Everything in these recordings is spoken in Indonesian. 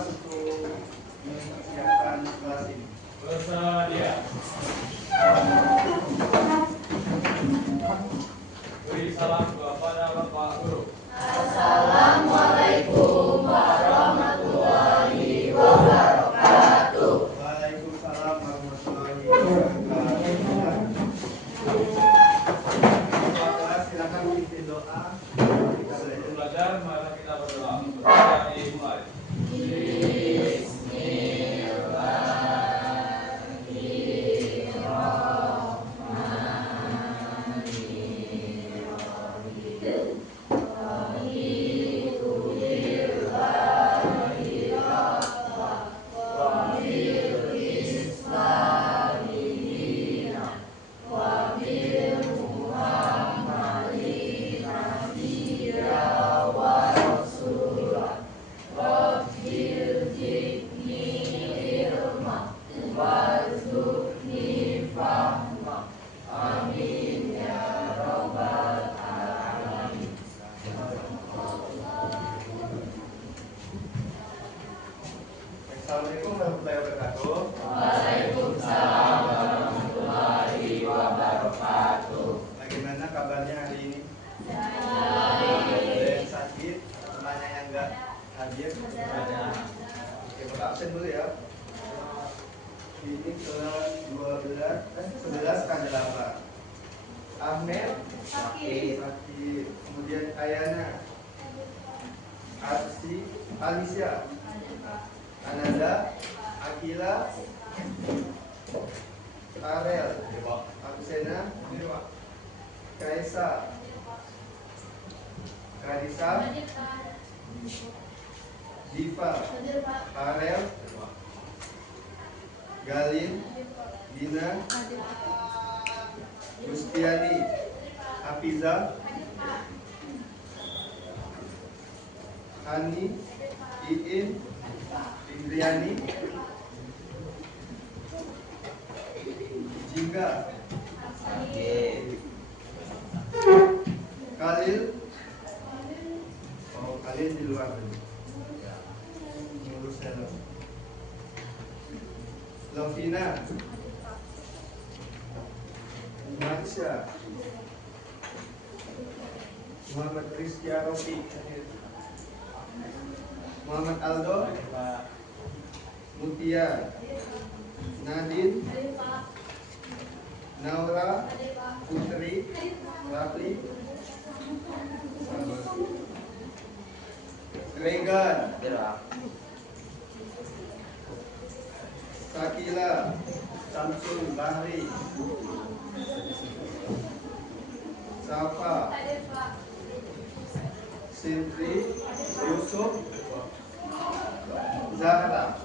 kelas untuk mempersiapkan kelas ini? Bersedia. Beri salam kepada Bapak Guru. Assalamualaikum warahmatullahi wabarakatuh. Waalaikumsalam warahmatullahi wabarakatuh. Kelas silakan pimpin doa. Kita Belajar, mari kita berdoa. Berdoa dimulai. Assalamualaikum warahmatullahi wabarakatuh. Waalaikumsalam warahmatullahi wabarakatuh. Bagaimana kabarnya hari ini? Baik. Ada yang sakit? Temannya yang enggak hadir? Oke, Bapak absen dulu ya. Ini kelas 11 K8. Ahmed sakit. Kemudian Ayana, Arsi, Alicia, Ananda, Akila, Arel, Akusena, Kaisa, Karisa, Diva, Arel, Galin, Dina, Gustiani, Hafiza, Hani, Iin, Indriani, Jingga, Khalil. Oh, Khalil di luar dulu. Ngurus helm. Lovina, Marsha, Muhammad Rizky Arofi, Muhammad Aldo, Mutia, Nadine, Naura, Putri, Rafli, Regan, Sakila, Samsul, Bahri, Safa, Sintri, Yusuf, Zahra.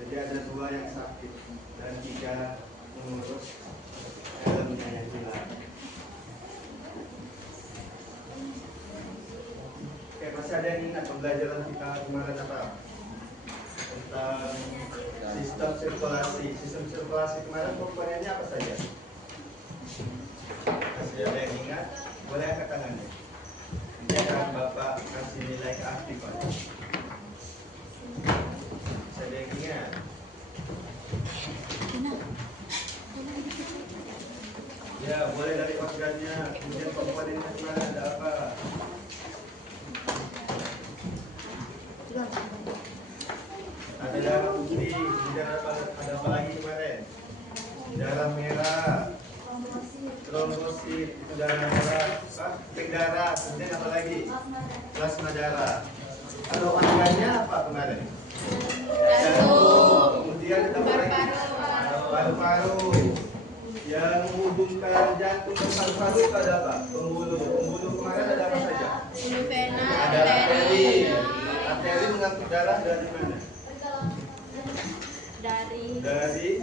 Jadi ada 2 yang sakit dan 3 mengurus helmnya yang hilang. Oke, masih ada yang ingat pembelajaran kita kemarin apa? Tentang sistem sirkulasi. Sistem sirkulasi kemarin komponennya apa saja? Masih ada yang ingat? Boleh angkat tangannya. Nanti akan Bapak kasih nilai keaktifan. Masih ada yang ingat? Ya, boleh dari organnya. Kemudian komponennya kemarin ada apa? Ada darah putih, kemudian ada apa lagi kemarin? Darah merah, trombosit, itu darah merah, cek darah, kemudian apa lagi? Plasma darah. Kalau organnya apa kemarin? Jantung, kemudian ada apa lagi? Paru-paru. Yang menghubungkan jantung dan paru-paru itu ada apa? Pembuluh. Pembuluh kemarin ada apa saja? Ada arteri. Arteri mengangkut darah dari mana? Dari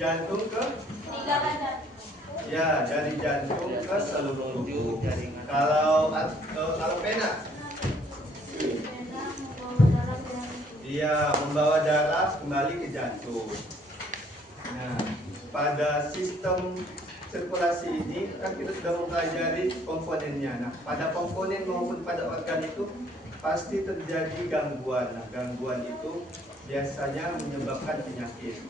jantung ke? Ya, dari jantung ke seluruh tubuh. Kalau pena? Iya, membawa darah kembali ke jantung. Nah, pada sistem sirkulasi ini kan kita sudah mempelajari komponennya. Nah, pada komponen maupun pada organ itu pasti terjadi gangguan. Nah, gangguan itu biasanya menyebabkan penyakit.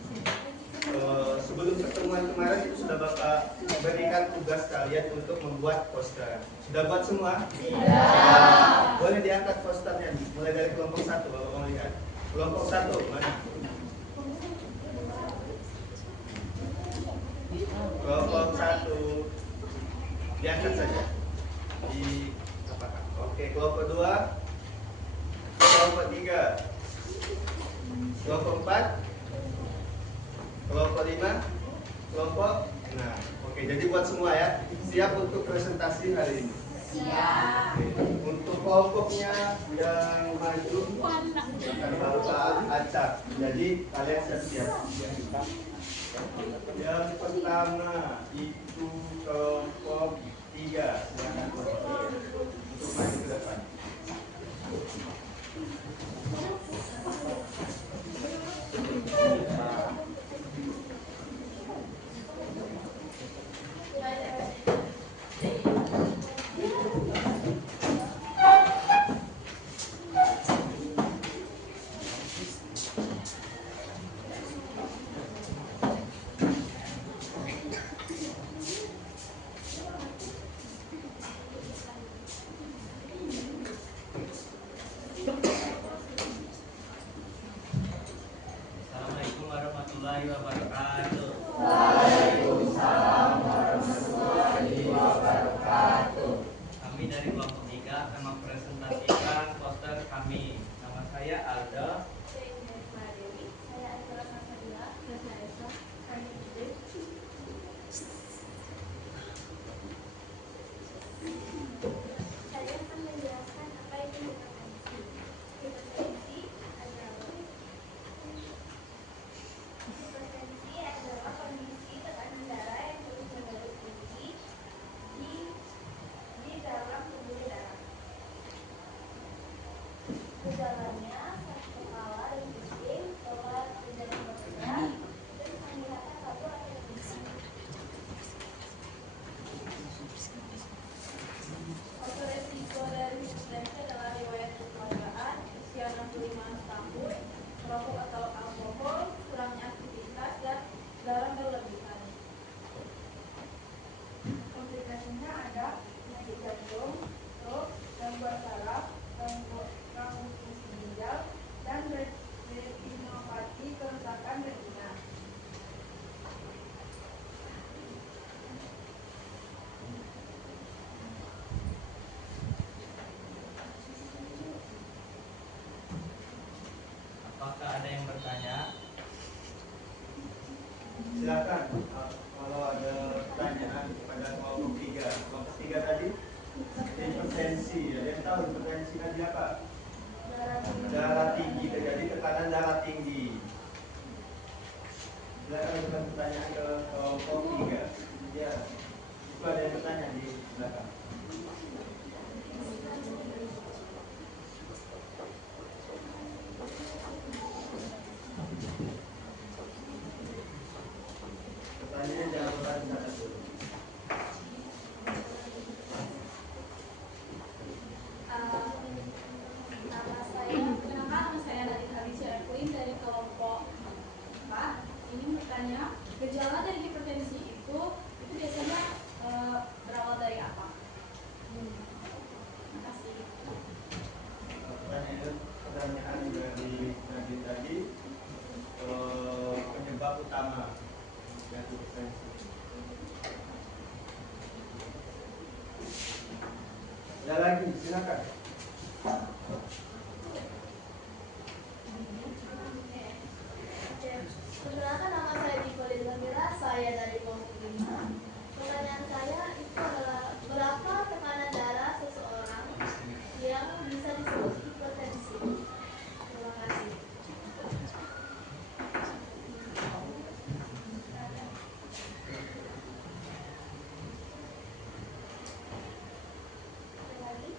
Sebelum pertemuan kemarin itu sudah Bapak berikan tugas kalian untuk membuat poster. Sudah buat semua? Sudah. Boleh diangkat posternya, mulai dari kelompok 1, Bapak mau lihat. Kelompok 1, mana? Kelompok 1 diangkat saja. Di apakah? Oke, kelompok 2, kelompok 3, kelompok 4, kelompok 5, kelompok 6. Oke, jadi buat semua ya. Siap untuk presentasi hari ini? Siap. Oke. Untuk kelompoknya yang maju akan Bapak acak. Jadi kalian siap-siap. Yang pertama itu kelompok 3. Silakan kelompok 3 untuk maju ke depan. Assalamualaikum warahmatullahi wabarakatuh. Waalaikumsalam warahmatullahi wabarakatuh. Kami dari kelompok 3 akan mempresentasikan poster kami. Nama saya Aldo. Saya akan menjelaskan apa itu hipertensi. Hipertensi adalah kondisi tekanan darah yang terus-menerus tinggi di dalam pembuluh darah. Gejalanya sakit kepala dan pusing, lelah, berjalan berat, dan penglihatan kabur atau hitam. Faktor resiko dari hipertensi adalah riwayat kekeluargaan, usia 65 tahun, merokok atau alkohol, kurangnya aktivitas, dan garam berlebihan. Komplikasinya ada penyakit jantung, stroke, gangguan saraf, gangguan fungsi ginjal, dan retinopati, kerusakan retina. Apakah ada yang bertanya? Silakan kalau ada pertanyaan kepada kelompok 3. Kelompok 3 tadi hipertensi. Ada yang tahu hipertensi tadi apa? Darah tinggi, terjadi tekanan darah tinggi. Silakan berikan pertanyaan ke kelompok 3. Ya, itu ada yang bertanya di belakang. Pertanyaannya jangan bertanya sana dulu. Nama saya Nadine Alicia Queen dari kelompok 4. Ini bertanya, gejala dari hipertensi itu biasanya berawal dari apa? Terima kasih. Pertanyaan dari Nadine tadi, penyebab utama dari hipertensi. Ada lagi, silakan. Perkenalkan, nama saya Dikolin Lamira, saya dari kelompok 5. Pertanyaan saya itu adalah berapa tekanan darah seseorang yang bisa disebut hipertensi? Terima kasih. Ada lagi?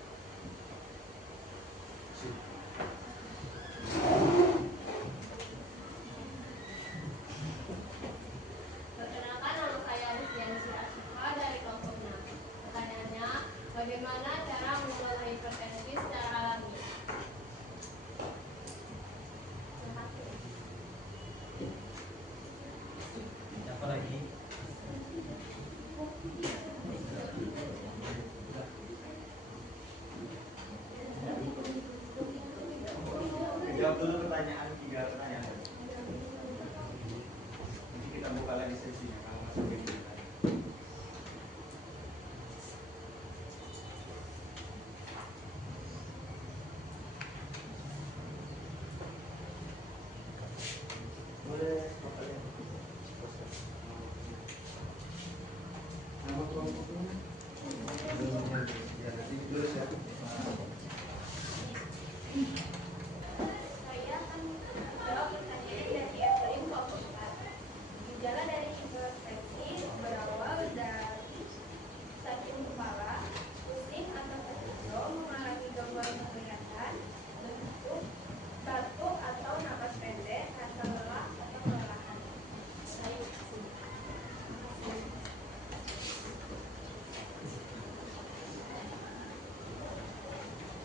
dulu pertanyaan, 3 pertanyaan. Nanti kita buka lagi sesinya kalau masih begini. Boleh pakai nama kelompoknya. Ya, nanti tulis ya. Saya akan menjawab pertanyaan dari Evelyn kelompok 4. Gejala dari introspeksi berawal dari sakit kepala, pusing atau vertigo, mengalami gangguan penglihatan, batuk atau napas pendek, rasa lelah atau kelelahan. Saya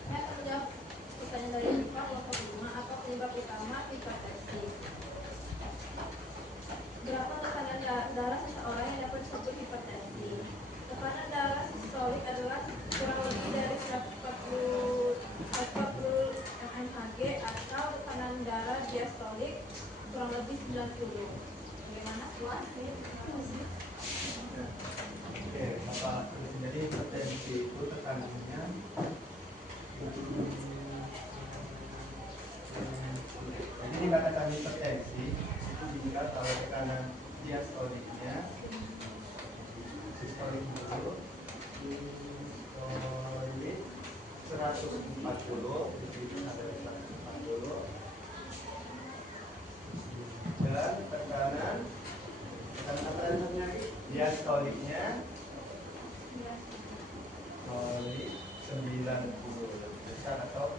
akan menjawab pertanyaan dari IPA kelompok 5. Apa penyebab utama hipertensi? Berapa tekanan darah seseorang yang dapat disebut hipertensi? Tekanan darah sistolik adalah kurang lebih dari 140 mmHg atau tekanan darah diastolik kurang lebih 90. Bagaimana tuan? Oke, apa jadi hipertensi itu tekanannya jadi dikatakan hipertensi itu jika kalau tekanan diastoliknya sistolik dulu sistolik 140 di sini ada 140 dan tekanan diastoliknya stolik 90 besar atau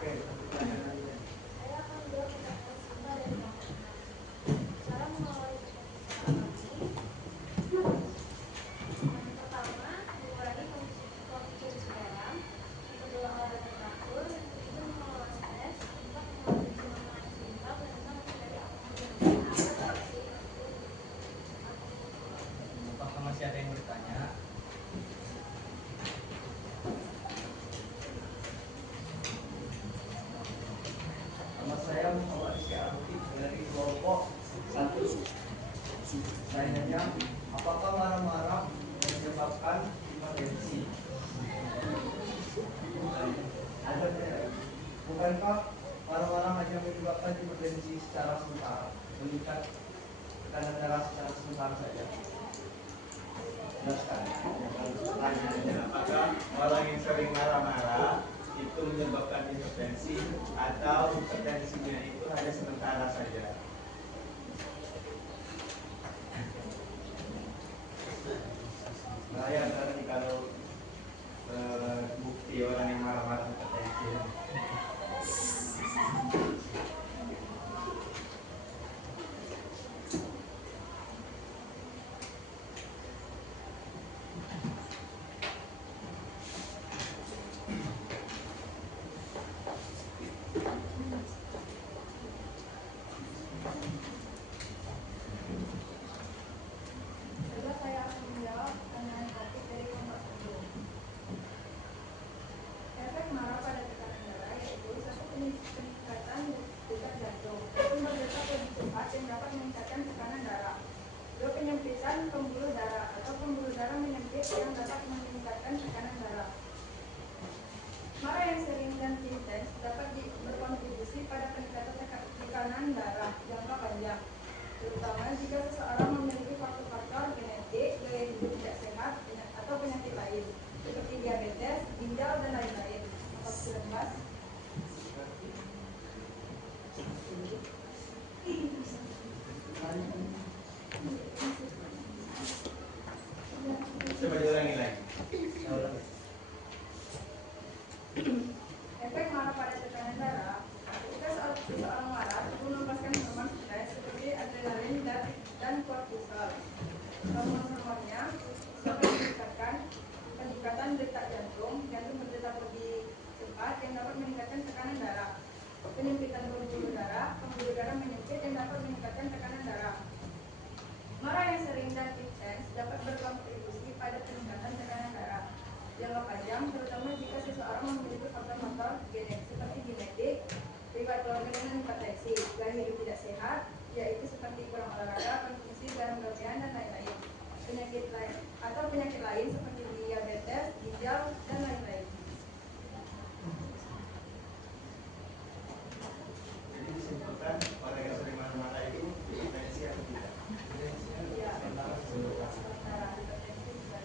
oke, pertanyaan lainnya. Saya akan menjawab pertanyaan Sinta dari kelompok 6. Cara mengelola hipertensi ini. Yang pertama, mengurangi konsumsi garam. Yang kedua, olahraga teratur. Yang ketiga, mengelola stres. Keempat, mengonsumsi makanan seimbang. Dan lima, menghindari alkohol dan hipertensi. Apakah masih ada yang bertanya? Nama saya Muhammad Rizky Aruki dari kelompok 1. Saya nanya, apakah marah-marah menyebabkan hipertensi? Ada tidak? Bukankah marah-marah hanya menyebabkan hipertensi secara sementara, meningkat tekanan darah secara sementara saja? Jelaskan. Pertanyaannya, apakah orang yang sering marah-marah itu menyebabkan hipertensi atau hipertensinya itu hanya sementara saja? Bahaya nanti kalau bukti orang yang marah-marah hipertensi ya. Coba saya akan menjawab pertanyaan topik dari kelompok 1. Efek marah pada tekanan darah yaitu satu peningkatan detak jantung, sumber detak lebih cepat yang dapat meningkatkan tekanan darah. Dua, penyempitan pembuluh darah atau pembuluh darah menyempit yang dapat meningkatkan tekanan darah. Marah yang sering dan intens dapat berkontribusi pada peningkatan tekanan darah jangka panjang, terutama jika seseorang memiliki faktor-faktor genetik, gaya hidup tidak sehat, atau penyakit lain seperti diabetes, ginjal, dan lain-lain. Apa sudah jelas? Coba diulangi lagi. Efek marah pada tekanan darah. Ketika seseorang marah, itu melepaskan hormon stres seperti adrenalin dan kortisol. Hormon-hormonnya dapat meningkatkan peningkatan detak jantung berdetak lebih cepat yang dapat meningkatkan tekanan darah. Penyempitan pembuluh darah menyempit yang dapat meningkatkan tekanan darah. Marah yang sering dan intens dapat berkontribusi pada peningkatan penyakit lain seperti diabetes, ginjal, dan lain-lain. Jadi disimpulkan orang yang sering marah-marah itu hipertensi atau tidak? Ya, sementara hipertensi juga.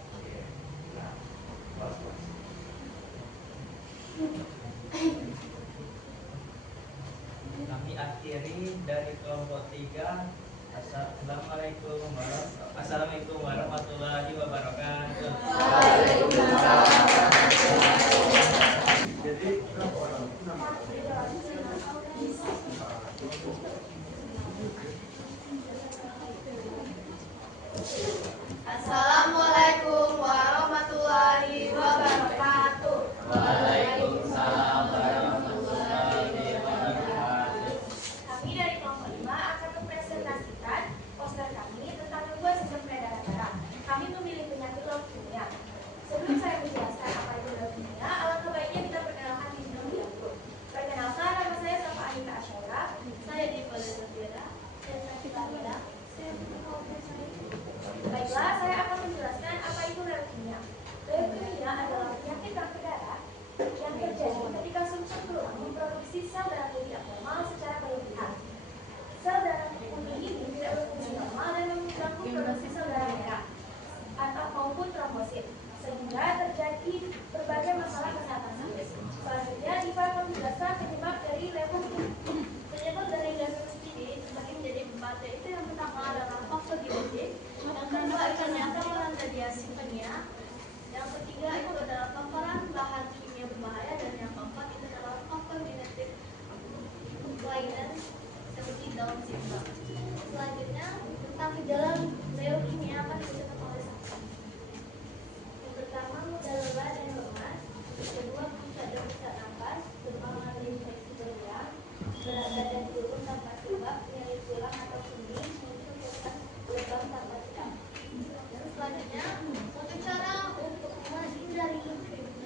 Kami akhiri dari kelompok 3. Assalamualaikum warahmatullahi wabarakatuh. Jadi berapa orang itu nama? Assalamualaikum warahmatullahi wabarakatuh. Waalaikumsalam warahmatullahi wabarakatuh. Kami dari kelompok 5 akan mempresentasikan poster kami tentang membuat sistem peredaran darah. Kami memilih penyakit leukemia. Sebelum saya menjelaskan apa itu leukemia, alangkah baiknya kita perkenalkan diri terlebih dahulu. Perkenalkan, nama saya Safa Anita Asyaura. Saya di Polda dan saya Baiklah, saya akan menjelaskan apa itu leukemia. Leukemia adalah penyakit kanker darah yang terjadi ketika sumsum tulang memproduksi sel darah putih abnormal secara berlebihan. Sel darah putih ini tidak berfungsi normal dan mengganggu produksi sel darah merah atau maupun trombosit, sehingga terjadi berbagai masalah kesehatan psikis. Selanjutnya, Diva akan menjelaskan penyebab dari leukemia. Penyebab dari leukemia ini terbagi menjadi 4, yaitu yang pertama adalah faktor genetik, yang kedua ternyata peran radiasi kimia, yang ketiga itu adalah paparan bahan kimia berbahaya, dan yang keempat itu adalah faktor genetik lainnya seperti Down syndrome. Selanjutnya tentang gejala leukemia akan diceritakan oleh Safa. Yang pertama mudah lelah dan lemas, yang kedua puncak dan sesak nafas, kembangan infeksi berulang, berat badan turun tanpa sebab, nyeri tulang atau sendi, muncul kesan lebam tanpa sebab. Dan selanjutnya, untuk cara untuk menghindari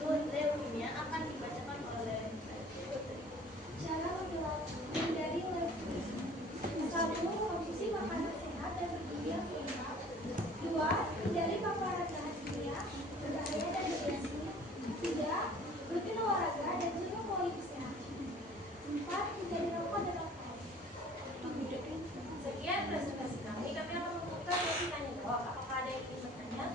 leukemia akan dibacakan oleh Cara menghindari leukemia. 1. Konsumsi makanan sehat dan bergizi yang seimbang. 2. Hindari paparan bahan kimia berbahaya dan radiasi. 3. Rutin olahraga dan jaga pola hidup sehat. 4. Hindari rokok dan alkohol. Sekian presentasi kami. Kami akan membuka sesi tanya jawab. Apakah ada yang ingin bertanya?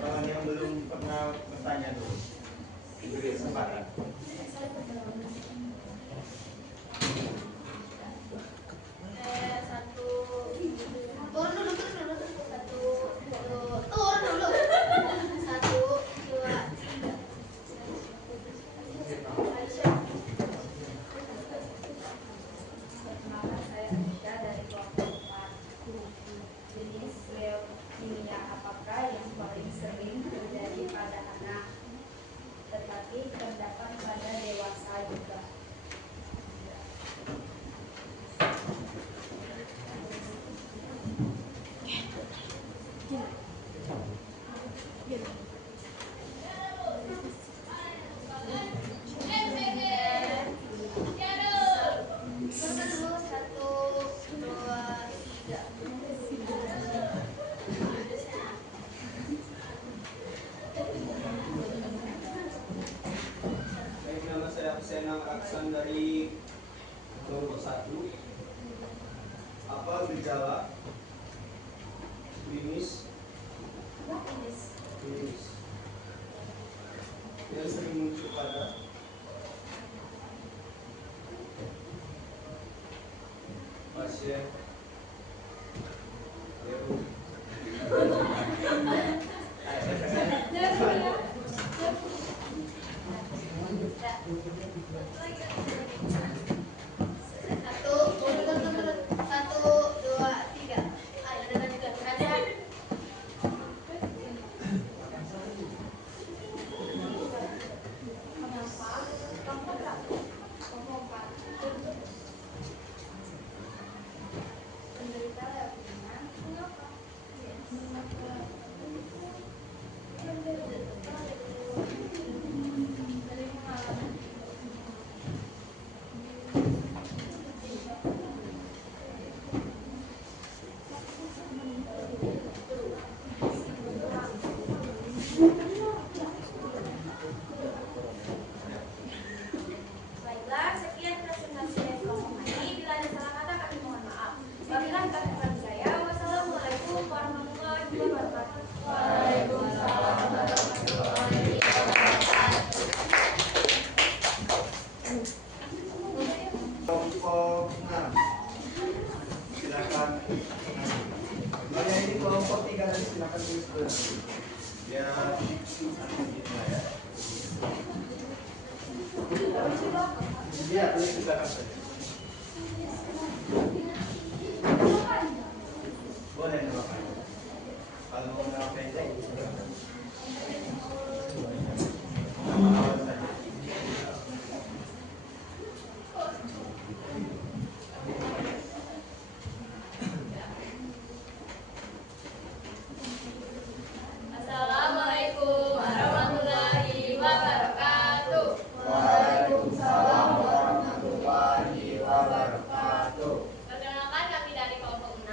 Kawan yang belum pernah bertanya dulu, diberi kesempatan. Turun dulu. 1, 2, 3. Perkenalkan, saya Anisha dari kelompok 4. Jenis leukemia apakah yang paling sering terjadi pada anak, tetapi terdapat pada dewasa juga? Baik, nama saya Senang Aksan dari kelompok 1. Apa gejala klinis yang sering muncul pada pasien Soalnya ini kelompok 3 tadi silakan tulis dulu nanti. Ya, gitu ya. Iya, tulis di belakang saja. Boleh nggak Bapak? Kalau mau nggak pendek, awal saja. Assalamualaikum warahmatullahi wabarakatuh. Waalaikumsalam warahmatullahi wabarakatuh. Perkenalkan kami dari kelompok 6.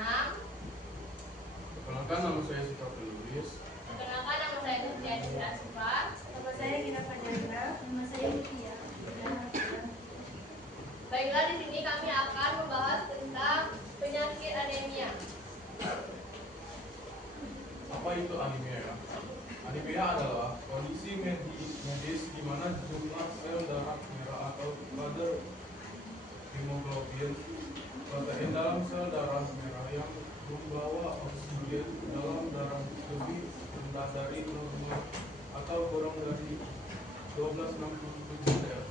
Perkenalkan, nama saya Sikap Luis. Perkenalkan nama saya Kristiani Asfa. Nama saya Gina Fajandra. Nama saya Mutia. Baiklah, di sini kami akan membahas tentang penyakit anemia. Apa itu anemia? Anemia adalah kondisi medis di mana jumlah sel darah merah atau kadar hemoglobin protein dalam sel darah merah yang membawa oksigen dalam darah lebih rendah dari normal atau kurang dari 1267 del.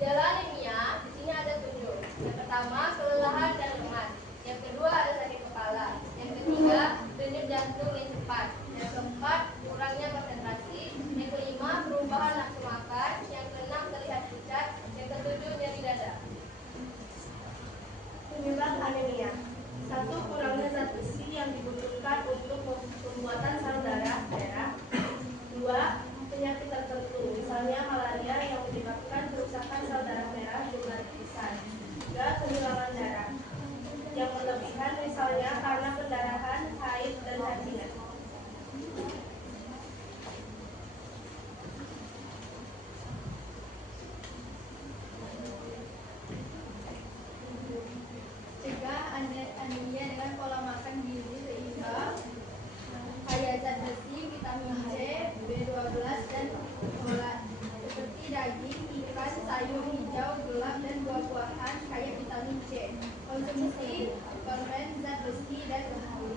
Gejala anemia di sini ada 7. Yang pertama, kelelahan dan lemas. Yang kedua, ada sakit kepala. Yang ketiga, denyut jantung yang cepat. Yang keempat, kurangnya konsentrasi. Yang kelima, perubahan nafsu makan. Yang keenam, terlihat pucat. Yang ketujuh, nyeri dada. Penyebab anemia. 1. Kurangnya zat besi yang dibutuhkan untuk pembuatan sel darah merah. 2. Penyakit tertentu, misalnya malaria yang menyebabkan kerusakan sel darah merah jumlah besar. 3. Kehilangan darah yang berlebihan, misalnya karena pendarahan, haid, dan hajinan. Cegah anemia dengan pola makan gizi seimbang, kaya zat besi, vitamin C, B12 dan folat, seperti daging, ikan, sayur hijau, gelap dan buah-buahan kaya vitamin C. Konsumsi permen, zat besi dan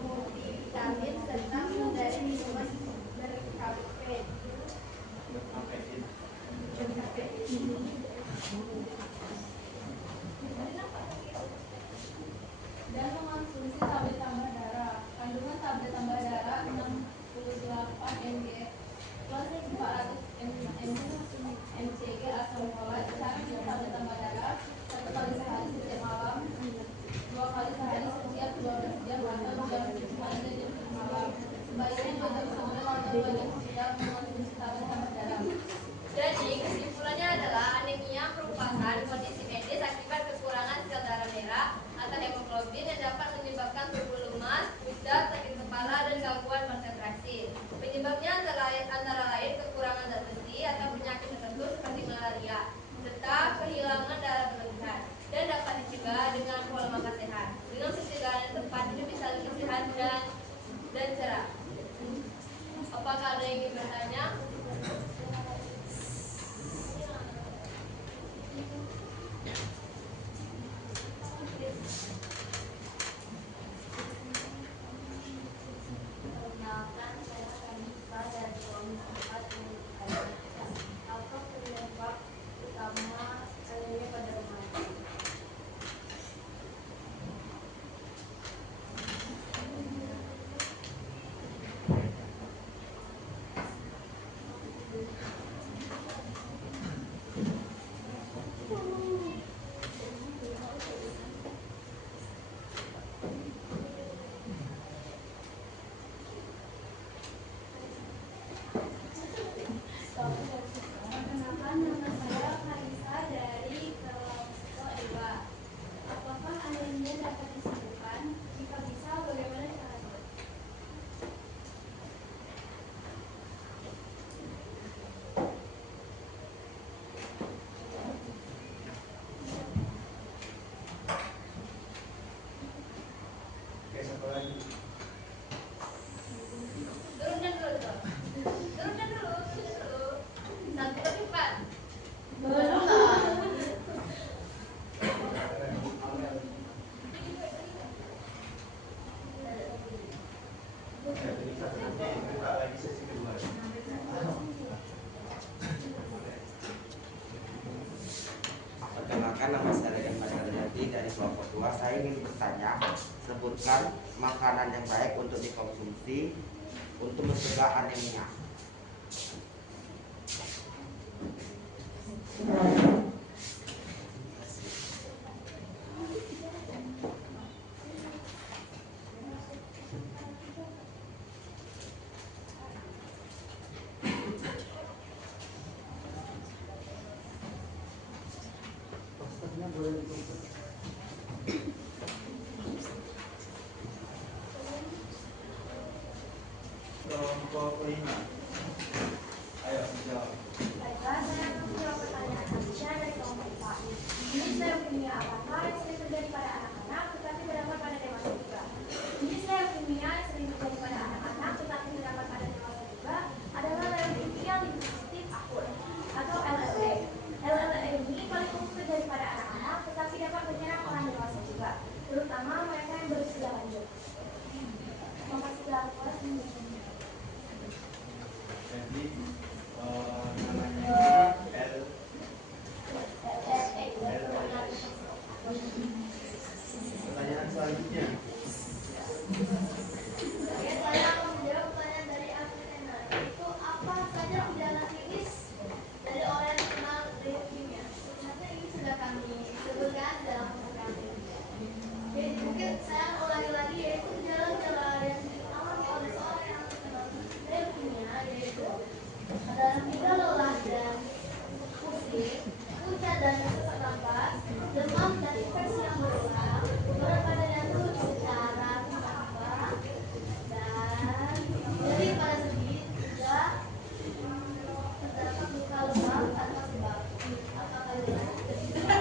multivitamin serta menghindari minuman berkafein. Dan mengonsumsi tablet tambah darah. Kandungan tablet tambah darah 68 mg plus 400 mcg asam folat. Cara minum tablet tambah darah 1 kali sehari setiap malam, 2 kali sehari setiap 12 jam atau jam pagi dan jam malam. Sebaiknya 2 jam sebelum atau 2 jam setelah mengonsumsi tablet tambah darah. Jadi, kesimpulannya adalah anemia merupakan kondisi medis akibat kekurangan sel darah merah atau hemoglobin yang dapat menyebabkan tubuh lemas, pucat, sakit kepala, dan gangguan konsentrasi. Penyebabnya antara lain kekurangan zat besi atau penyakit tertentu seperti malaria, serta kehilangan darah berlebihan, dan dapat dicegah dengan pola makan sehat. Dengan pencegahan yang tepat, hidup bisa lebih sehat dan cerah. Apakah ada yang ingin bertanya? Ya, ini satu nanti buka lagi sesi kedua. Perkenalkan, nama saya Regan Fajarjati dari kelompok 2. Saya ingin bertanya, sebutkan makanan yang baik untuk dikonsumsi untuk mencegah anemia. Kelompok 5. Ayo menjawab. Baiklah, saya akan menjawab pertanyaan selanjutnya dari kelompok 4. Jenis leukemia apakah yang sering terjadi pada anak-anak tetapi terdapat pada dewasa juga? Jenis leukemia yang sering terjadi pada anak-anak tetapi terdapat pada dewasa juga adalah leukemia limfosit akut atau LLA. LLA ini paling umum terjadi pada anak-anak tetapi dapat menyerang orang dewasa juga, terutama mereka yang berusia lanjut. Jadi namanya L. Pertanyaan selanjutnya. Oke, saya akan menjawab pertanyaan dari Afrina, yaitu apa saja gejala klinis dari orang yang terkena leukemia? Sebenarnya ini sudah kami sebutkan dalam program ini. Jadi mungkin saya ulangi lagi, yaitu gejala-gejala yang dialami oleh seorang yang terkena leukemia yaitu adalah tidak lelah dan pusing, pucat dan sesak nafas, demam dan infeksi yang berulang, berat badan yang turun secara tiba-tiba, dan nyeri pada sendi, juga terdapat luka lebam tanpa sebab. Apakah jelas? Terima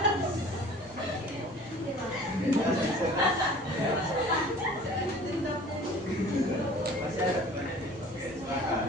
Masih ada pertanyaan? Oke, silakan.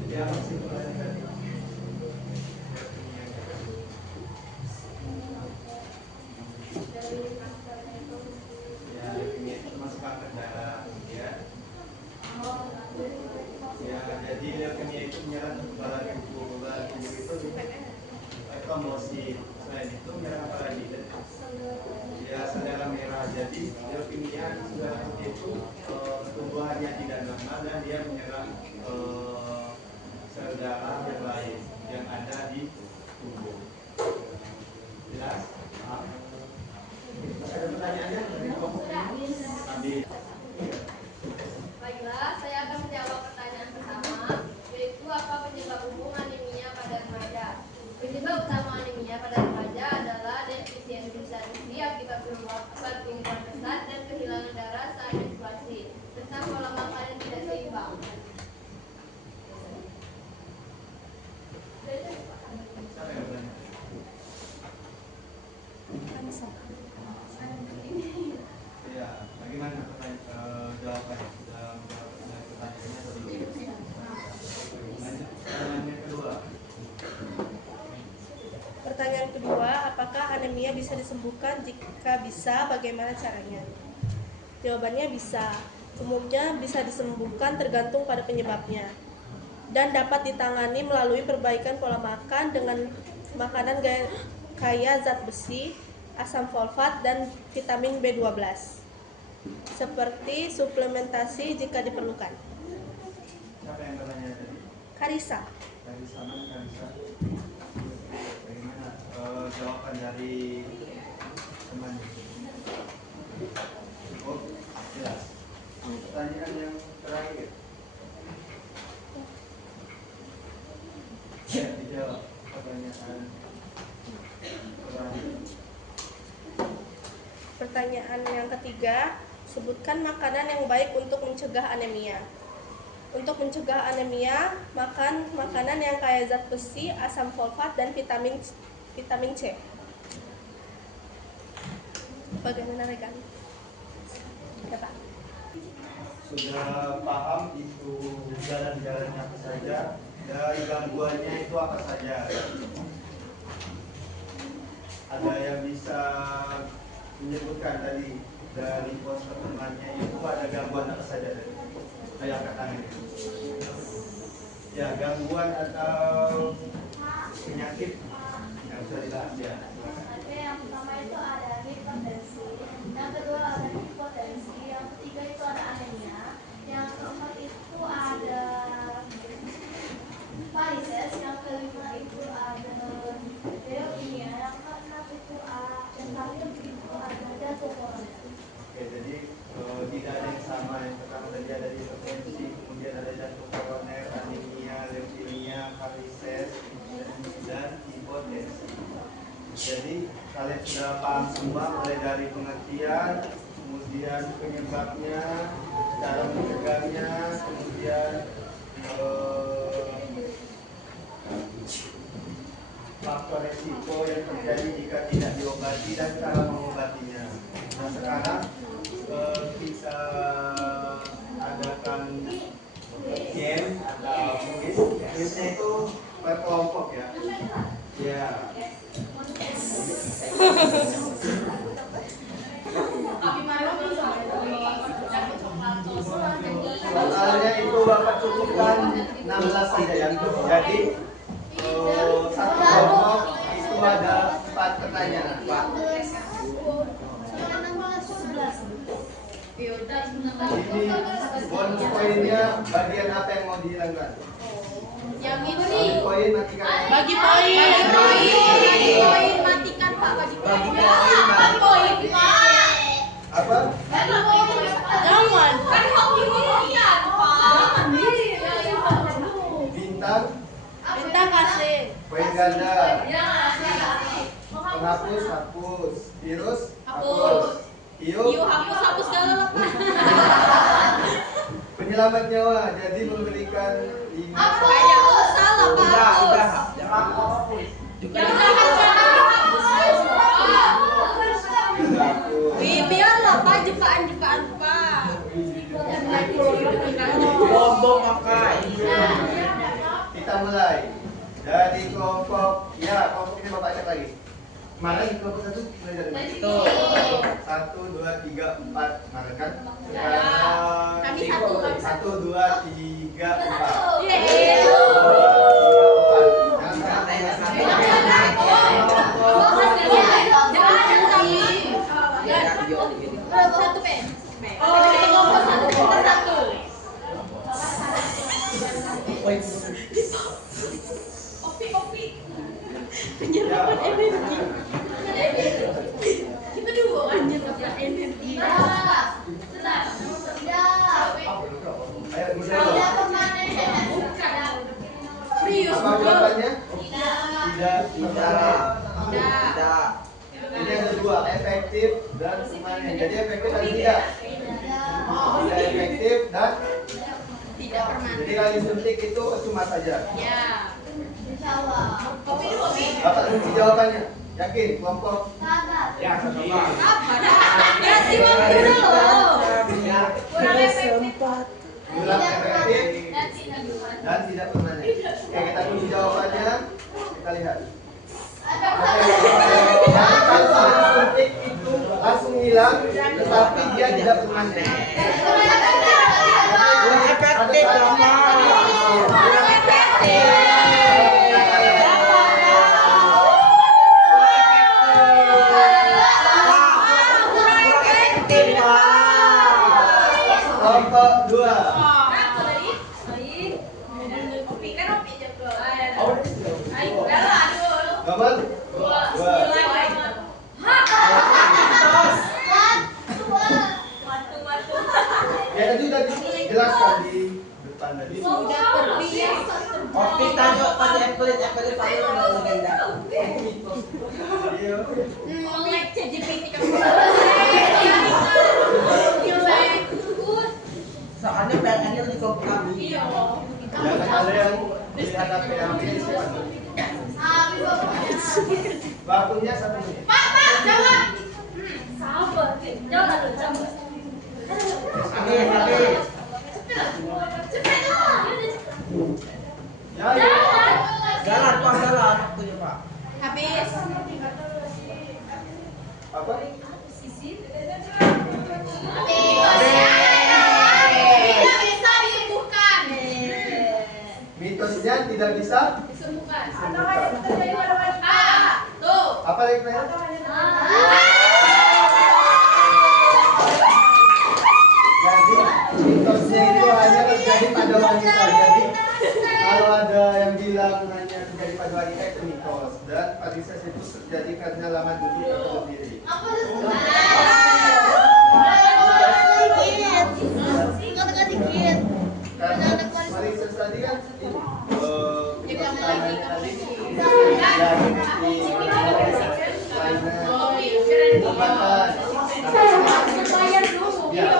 Jadi apa sih pertanyaan tadi? Ya, leukemia itu termasuk kanker darah, ya. Ya, jadi leukemia itu menyerang kekebalan tubuh. Kekebalan tubuh itu trombosit. Selain itu menyerang apa lagi? Ya, sel darah merah. Jadi leukemia sudah itu tumbuhannya tidak normal dan dia menyerang sel darah yang lain yang ada di tubuh. Jelas? Paham? Masih ada pertanyaannya dari kelompok ini? Tadi. Baiklah, saya akan menjawab pertanyaan pertama, yaitu apa penyebab umum anemia pada remaja? Penyebab utama anemia pada remaja adalah defisiensi zat besi akibat pertumbuhan pesat dan kehilangan darah saat menstruasi, serta pola makan yang tidak seimbang. Siapa yang bertanya? Ya, bagaimana jawabannya? Sudah menjawab pertanyaannya atau belum? Lanjut, pertanyaan yang kedua. Pertanyaan kedua, apakah anemia bisa disembuhkan? Jika bisa, bagaimana caranya? Jawabannya bisa. Umumnya bisa disembuhkan tergantung pada penyebabnya dan dapat ditangani melalui perbaikan pola makan dengan makanan kaya zat besi, asam folfat, dan vitamin B12, seperti suplementasi jika diperlukan. Siapa yang bertanya tadi? Karisa. Karisa mana Karisa? Bagaimana jawaban dari teman? Oh, jelas. Pertanyaan yang terakhir. ketiga, sebutkan makanan yang baik untuk mencegah anemia. Untuk mencegah anemia, makan makanan yang kaya zat besi, asam folfat, dan vitamin C. Bagaimana rekan? Ya, Pak. Sudah paham itu jalan-jalannya apa saja, dari gangguannya itu apa saja. Ada yang bisa menyebutkan tadi dari poster temannya itu ada gangguan apa saja tadi? Saya angkat tangan. Ya, gangguan atau penyakit yang bisa dibahas ya. Oke, yang pertama itu ada hipertensi, yang kedua ada hipotensi, yang ketiga itu ada anemia, yang keempat itu ada varises, yang kelima itu ada leukemia, yang keenam itu yang terakhir itu ada jantung koroner. Oke, jadi tidak ada yang sama. Yang pertama tadi ada hipertensi, kemudian ada jantung koroner, anemia, leukemia, varises, dan hipotensi. Jadi kalian sudah paham semua mulai dari pengertian, kemudian penyebabnya, cara mencegahnya, kemudian faktor resiko yang terjadi jika tidak diobati dan cara mengobatinya. Nah, sekarang kita adakan game atau kuis. Kuisnya itu per kelompok ya. Ya. Soalnya itu Bapak cukupkan 16 saja ya. Jadi satu kelompok itu ada 4 pertanyaan, Pak. Ini bonus poinnya bagian apa yang mau dihilangkan? Yang ini nih. Poin matikan. Bagi poin, matikan Pak, bagi poin. Bagi poin, Pak. Apa? Jangan. Kan hoki hokian, Pak. Bintang. Bintang kasih. Poin ganda. Ya, kasih. Penghapus hapus. Virus Hapus. Hiu Hapus segala lepas. penyelamat nyawa. Jadi memberikan 5. Kayak salah, Pak. Hapus. Biarlah Pak, jepaan Pak. Bombong makai. Kita mulai dari kelompok. Ya, kelompok ini Bapak cek lagi. Mana yang kelompok 1? Mulai dari mana? 1, 2, 3, 4. Mana kan? Sekarang Kami 1, 2, 3, 4. Penyerapan energi. Kita dulu anjir dapat energi. Serius? Apa jawabannya? Tidak. Ini ada 2, efektif dan permanen. Jadi efektif atau tidak? Tidak efektif dan Tidak permanen. jadi kalau disuntik itu cuma saja. Ya. Bapak kunci jawabannya. Yakin kelompok? Ya, satu Iya. Ya sih waktu dulu. Kurang efektif. Kurang efektif dan tidak permanen. Oke, kita kunci jawabannya. Kita lihat. Kalau disuntik itu langsung hilang, tetapi dia tidak permanen. Kurang efektif, Bapak. Kurang efektif. Kelompok 2. Nomor 2. Ya tadi udah dijelaskan di depan tadi. Sudah terbiasa. Oke, tajuk pada Apple saya legenda. Iya. Like ChatGPT kamu. Soalnya PLN-nya di kelompok kami. Iya. Jangan ada yang melihat HP di depan. Waktunya 1 menit. Pak, jangan. Sabar, jangan dulu, sabar. Habis. Cepet lah. Ya, ya. Jalan Pak, jalan waktunya Pak. Habis. Apa? Tidak bisa disembuhkan. Mitosnya tidak bisa Disembuhkan. disembuhkan. Tuh. Apa lagi Pak? Jadi mitosnya itu hanya terjadi pada wanita. Jadi kalau ada yang bilang hanya terjadi pada wanita itu mitos, dan varises itu terjadi karena lama duduk atau berdiri. Karena varises tadi kan pertanyaannya tadi ya genetik, obatan. Ya.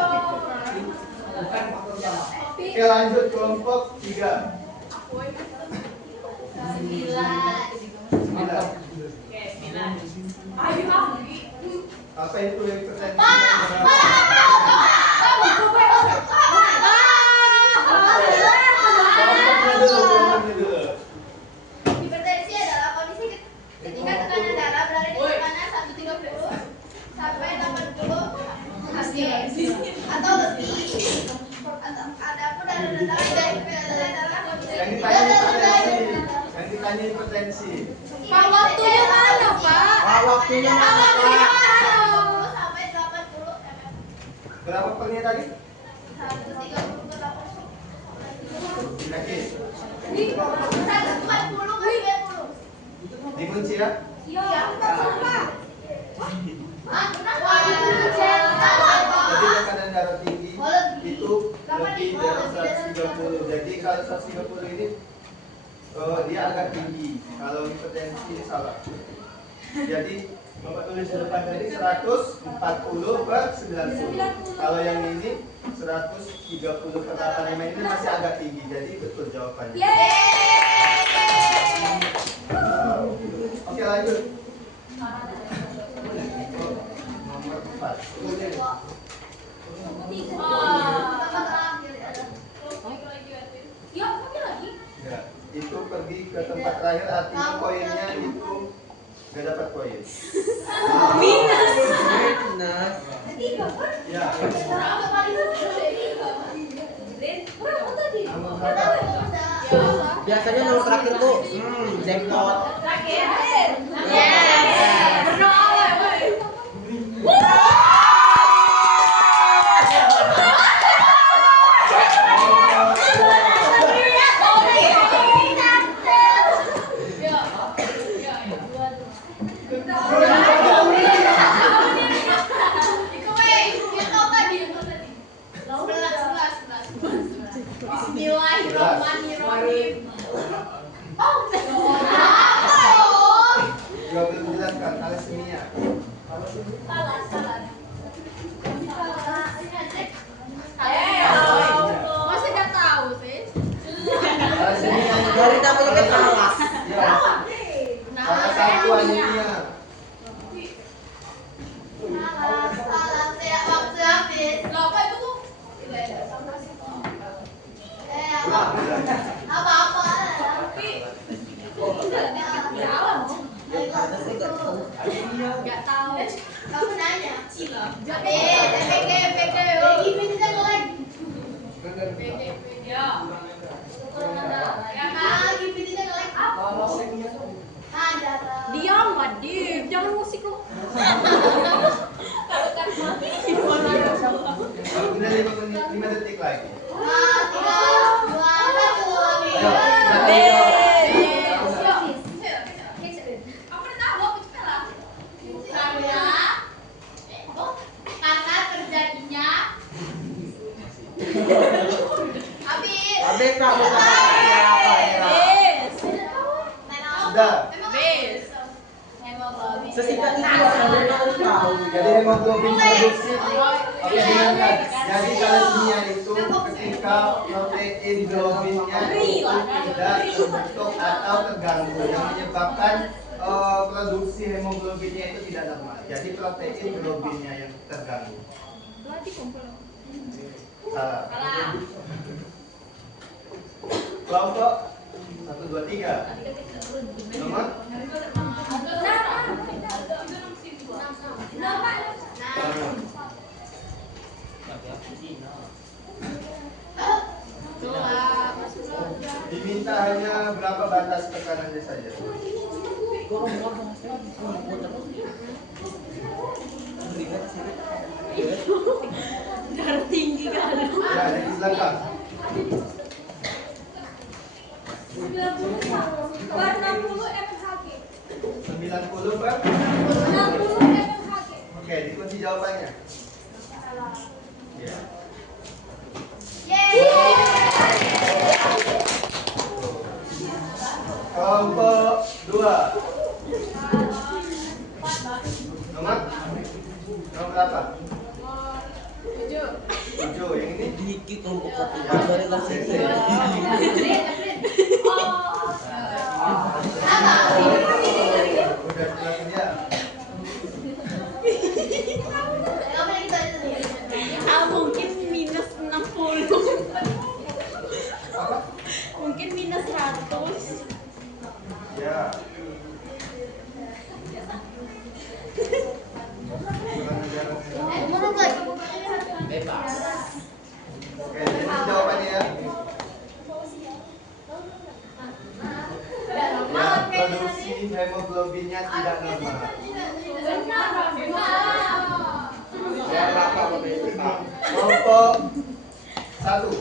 Oke, lanjut kelompok 3. 9. Apa itu yang terjadi? Hipertensi adalah kondisi ketika tekanan darah berada di tekanan 130 sampai 80 atau lebih. Adapun darah kondisi Yang ditanya hipertensi. Pak, waktunya mana, Pak? Waktunya mana Pak? 10 sampai 80 mm. Berapa pernya tadi? 130 ke 80. Yakin? 140 ke 90. Dikunci ya? Iya, Pak. Jadi tekanan darah tinggi itu lebih dari 130. Jadi kalau 130 ini dia agak tinggi. Kalau hipertensi ini salah. Jadi Bapak tulis di depan tadi 140 per 90. Kalau yang ini 130 per 85 ini masih agak tinggi. Jadi betul jawabannya. Oke, lanjut. Nomor 4. Ya, itu pergi ke tempat terakhir, artinya poinnya itu nggak dapat poin. Minus. Ya. Biasanya nomor terakhir tuh jackpot. Bismillahirrahmanirrahim. Juga belum dijelaskan thalassemia. Masa nggak tahu sih? Thalassemia Dari namanya kan talas. ya. Salah satu anemia. Waktu habis. Apa itu tuh? Apa-apa. Nggak tahu. Kamu nanya. Cila. PG. Lagi bisa nge-lag. Ya. Lagi bisa nge-lag. Ada. Diam, Wadib. Jangan musik lo. Kalau kan mati. Kalau benar 5 detik lagi. 3, 2, 1. Karena terjadinya Habis Pak, bukan apa ya? Sudah. Sesingkat itu harus tahu. Jadi hemoglobin produksi Oke, dengarkan. Jadi thalassemia itu ketika protein globinnya itu tidak terbentuk atau terganggu yang menyebabkan produksi hemoglobinnya itu tidak normal. Jadi protein globinnya yang terganggu. Salah. Kelompok 1, 2, 3. Nomor? Diminta hanya berapa batas tekanannya saja? Darah tinggi kali. Ya, di belakang. 60 mHg. 90 per? 60 mHg. Oke, dikunci jawabannya. Ya. Kelompok 2. Nomor? Nomor berapa? 7. Yang ini? Dikit kelompok satu. Ya. Dari kelas itu. Udah jelasin ya. Mungkin minus 60. Mungkin minus 100. Ya. Bebas. Oke, jadi jawabannya ya. Ya, produksi hemoglobinnya tidak normal. Ya, berapa kelompok 1.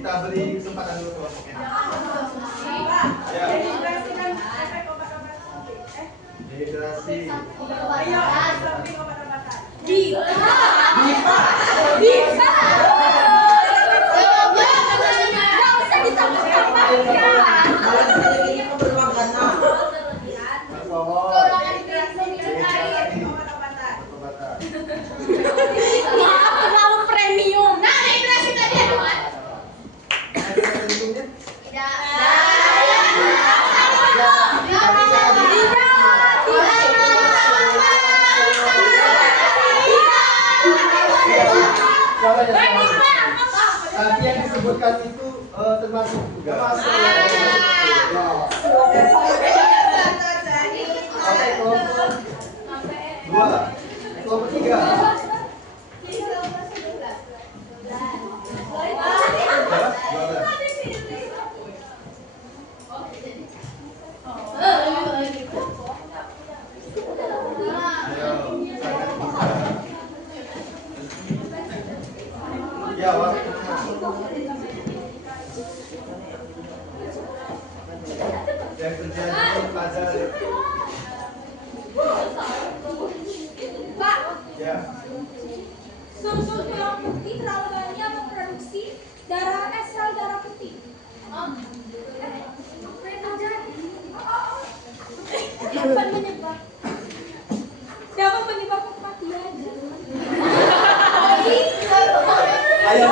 Kita beri kesempatan dulu kelompoknya. Ya. Dehidrasi. Terlalu premium. Tapi yang disebutkan itu termasuk juga. Oke, kelompok 2. Kelompok 3. Ya, waktu yang terjadi pada Pak, ya susu tulang putih terlalu banyak memproduksi sel darah putih. Apa yang terjadi? Dapat menyebabkan kematian. ayo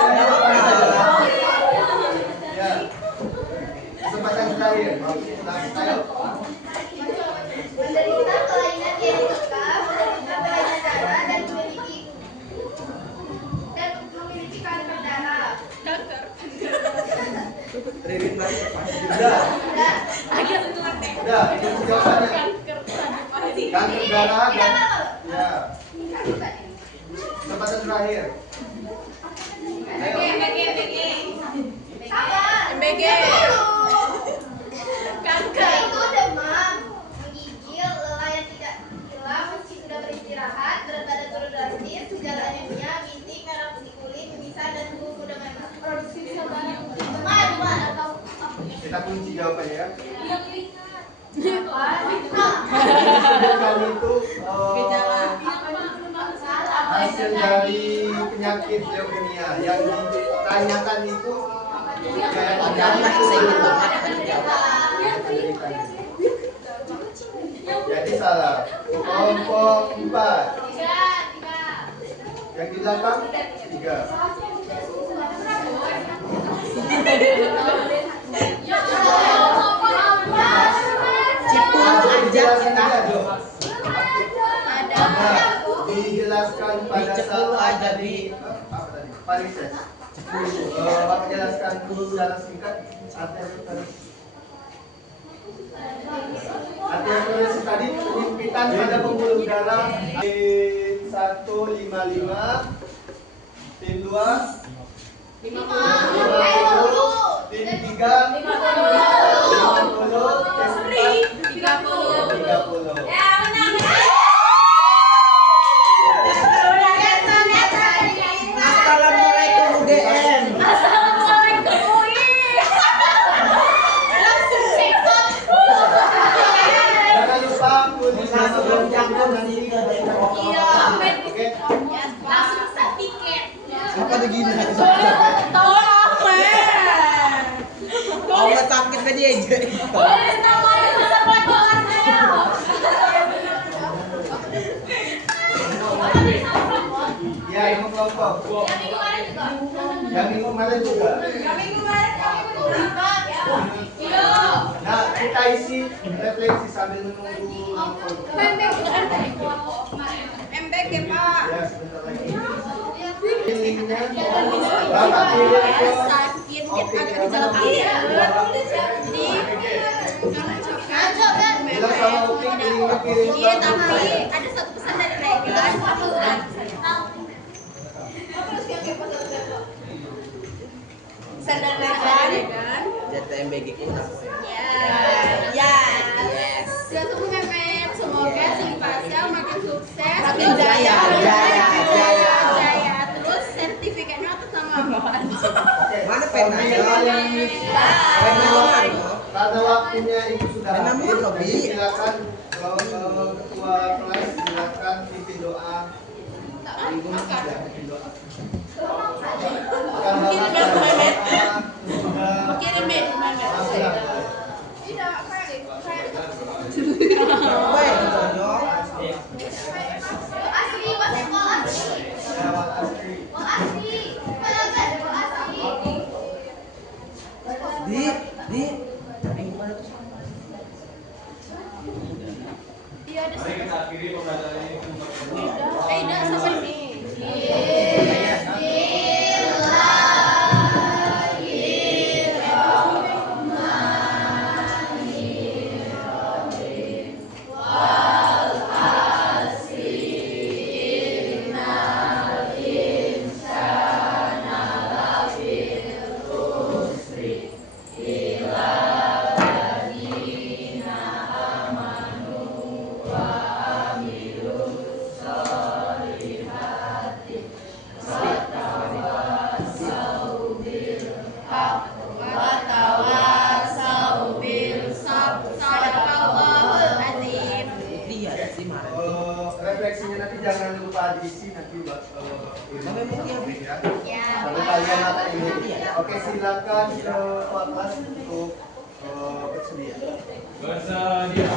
ya kesempatan terakhir ayo Saudara dan ya. Kesempatan terakhir. Ayo. MBG. Kanker itu demam, menggigil, lelah yang tidak hilang meski sudah beristirahat, berat badan turun drastis, gejala anemia, bintik, merah putih kulit, mimisan dan tubuh mudah memar. Produksi sel darah demam atau Kita kunci jawabannya ya. Apa? itu hasil dari penyakit leukemia yang ditanyakan itu jadi salah. Kelompok 4 yang di belakang 3. Dijelaskan pada saat tadi parises. Bapak jelaskan dulu secara singkat arteriosklerosis tadi penyempitan pada pembuluh darah. Tim 155, tim 2 50, tim 3 50, tim 4 30. Assalamualaikum UGM. Jangan lupa tulis sebelum jangkau nanti. Oke. Langsung pesan tiket. Apa tuh gini? Oh, sakit tadi aja. Ya, yang kelompok. Yang minggu kemarin juga. Nah, kita isi refleksi sambil menunggu. MBG Pak. Ya, sebentar lagi. Linknya, Bapak kirim ke bilang sama Opik linknya kirim ke Ada satu pesan dari Regan. Pesan dari Regan. JTMBG kurang. Ya. Yes. Suatu Mehmet, semoga si Pasya makin sukses, Makin jaya. Terus sertifikatnya atas nama apaan? Mana penanya? karena waktunya itu sudah habis. Robi. Silakan ketua kelas silakan pimpin doa. Ibu pimpin doa. Kirim Mari kita akhiri pembelajaran ini. sampai ini. Refleksinya nanti jangan lupa diisi nanti sampai kalian apa ini. Oke, silakan ke kelas untuk bersedia. Bersedia.